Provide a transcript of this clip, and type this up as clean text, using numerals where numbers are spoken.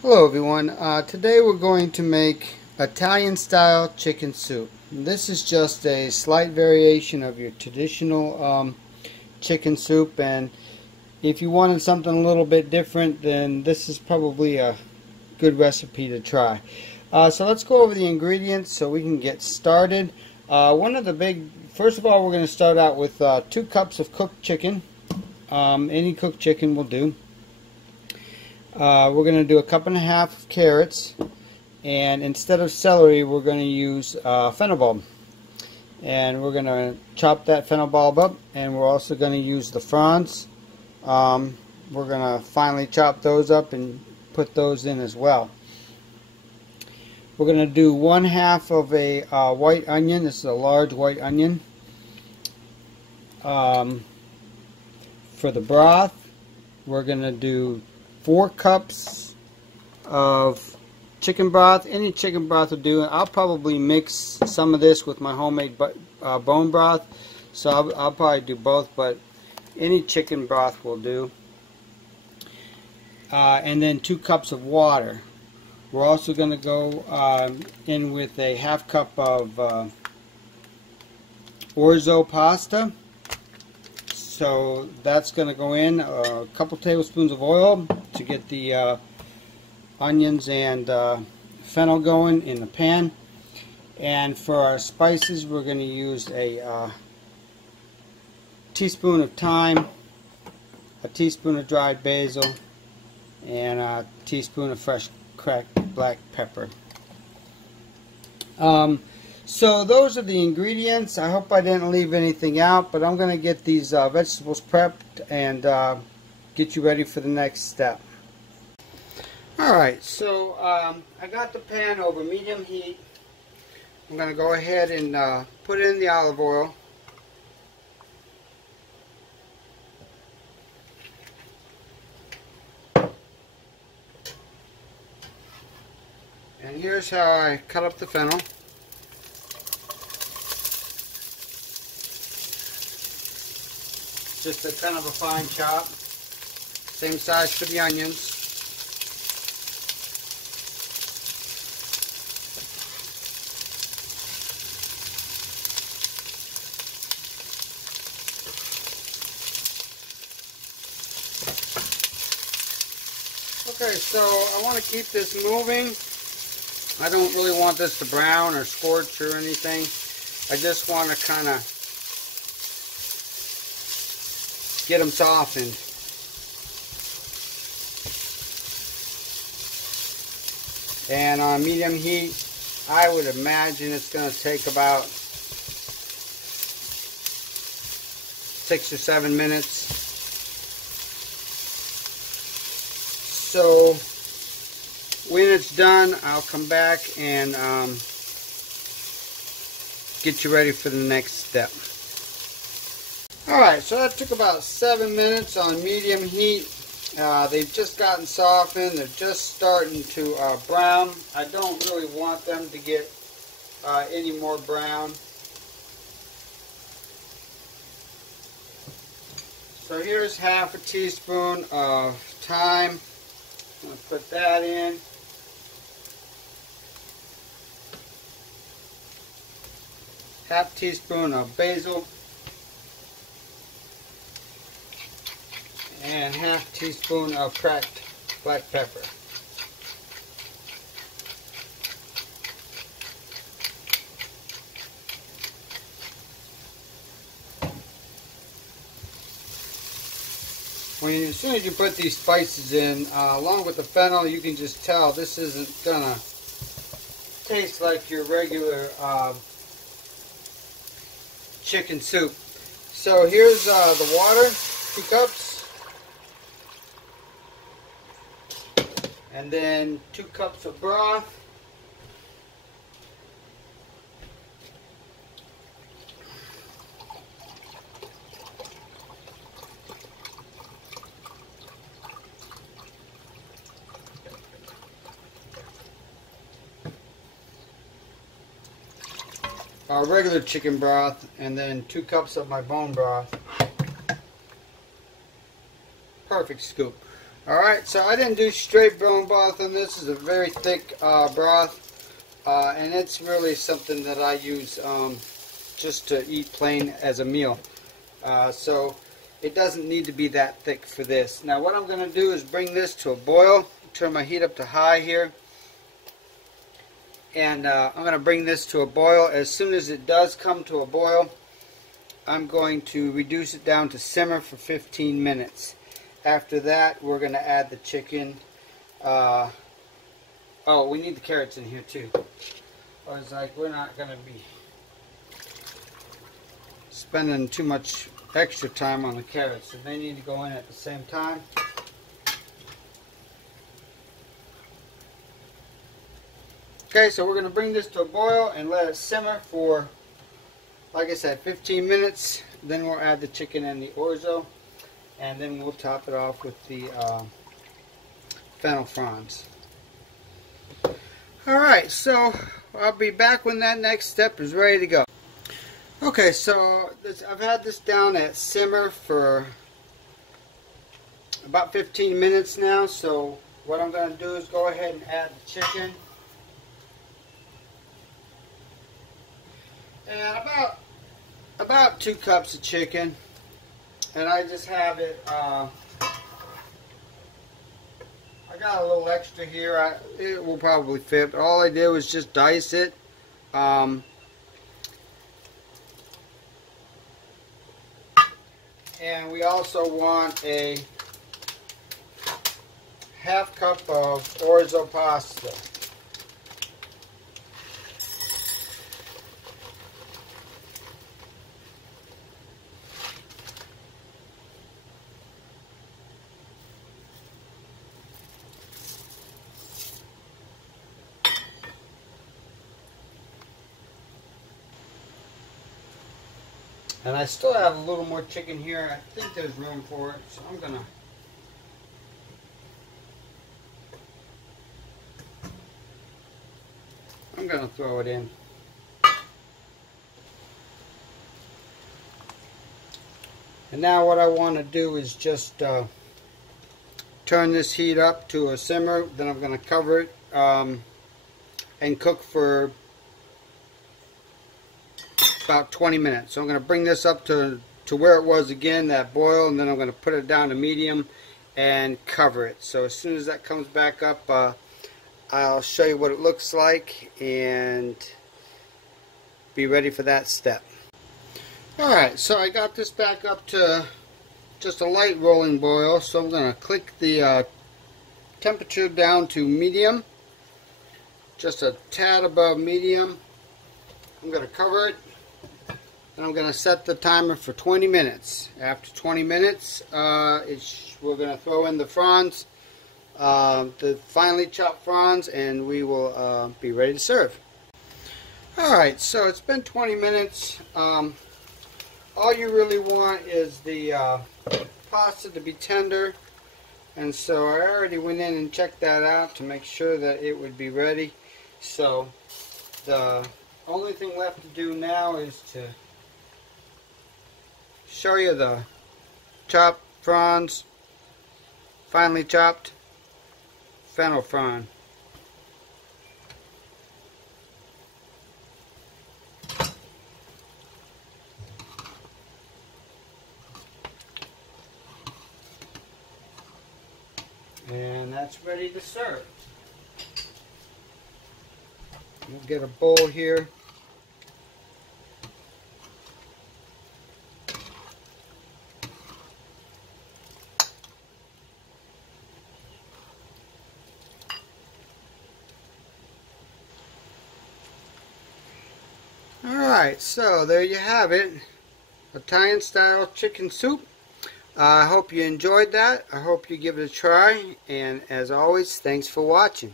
Hello everyone. Today we're going to make Italian style chicken soup. This is just a slight variation of your traditional chicken soup, and if you wanted something a little bit different, then this is probably a good recipe to try. So let's go over the ingredients so we can get started. First of all, we're going to start out with 2 cups of cooked chicken. Any cooked chicken will do. We're going to do a cup and a half of carrots, and instead of celery we're going to use fennel bulb, and we're going to chop that fennel bulb up, and we're also going to use the fronds. We're going to finely chop those up and put those in as well. We're going to do 1/2 of a white onion. This is a large white onion. For the broth, we're going to do 4 cups of chicken broth. Any chicken broth will do. I'll probably mix some of this with my homemade bone broth, so I'll probably do both, but any chicken broth will do. And then 2 cups of water. We're also going to go in with a 1/2 cup of orzo pasta. So that's going to go in a couple tablespoons of oil to get the onions and fennel going in the pan. And for our spices, we're going to use a teaspoon of thyme, a teaspoon of dried basil, and a teaspoon of fresh cracked black pepper. So those are the ingredients. I hope I didn't leave anything out, but I'm going to get these vegetables prepped and get you ready for the next step. Alright, so I got the pan over medium heat. I'm going to go ahead and put in the olive oil. And here's how I cut up the fennel. Just a kind of a fine chop. Same size for the onions. Okay, so I want to keep this moving. I don't really want this to brown or scorch or anything. I just want to kind of get them softened. And on medium heat, I would imagine it's going to take about 6 or 7 minutes. So when it's done, I'll come back and get you ready for the next step. Alright, so that took about 7 minutes on medium heat. They've just gotten softened. They're just starting to brown. I don't really want them to get any more brown. So here's 1/2 teaspoon of thyme. I'm going to put that in. Half teaspoon of basil. And 1/2 teaspoon of cracked black pepper. As soon as you put these spices in, along with the fennel, you can just tell this isn't gonna taste like your regular chicken soup. So here's the water, 2 cups. And then 2 cups of broth. Our regular chicken broth, and then 2 cups of my bone broth. Perfect scoop. Alright, so I didn't do straight bone broth on this. This is a very thick broth, and it's really something that I use just to eat plain as a meal. So it doesn't need to be that thick for this. Now what I'm going to do is bring this to a boil. Turn my heat up to high here. And I'm going to bring this to a boil. As soon as it does come to a boil, I'm going to reduce it down to simmer for 15 minutes. After that, we're going to add the chicken. Oh, we need the carrots in here too. I was like, we're not going to be spending too much extra time on the carrots, so they need to go in at the same time. Okay, so we're going to bring this to a boil and let it simmer for, like I said, 15 minutes. Then we'll add the chicken and the orzo, and then we'll top it off with the fennel fronds. Alright, so I'll be back when that next step is ready to go. Okay, so I've had this down at simmer for about 15 minutes now. So what I'm going to do is go ahead and add the chicken. And about 2 cups of chicken. And I just have it, I got a little extra here. It will probably fit. But all I did was just dice it. And we also want a half cup of orzo pasta. And I still have a little more chicken here. I think there's room for it, so I'm gonna throw it in. And now what I want to do is just turn this heat up to a simmer. Then I'm going to cover it and cook for about 20 minutes. So I'm going to bring this up to where it was again, that boil, and then I'm going to put it down to medium and cover it. So as soon as that comes back up, I'll show you what it looks like and be ready for that step. Alright, so I got this back up to just a light rolling boil, so I'm going to click the temperature down to medium, just a tad above medium. I'm going to cover it. And I'm going to set the timer for 20 minutes. After 20 minutes, we're going to throw in the fronds, the finely chopped fronds, and we will be ready to serve. Alright, so it's been 20 minutes. All you really want is the pasta to be tender. And so I already went in and checked that out to make sure that it would be ready. So the only thing left to do now is to show you the chopped fronds, finely chopped fennel frond. And that's ready to serve. We'll get a bowl here. Alright, so there you have it. Italian style chicken soup. I hope you enjoyed that. I hope you give it a try. And as always, thanks for watching.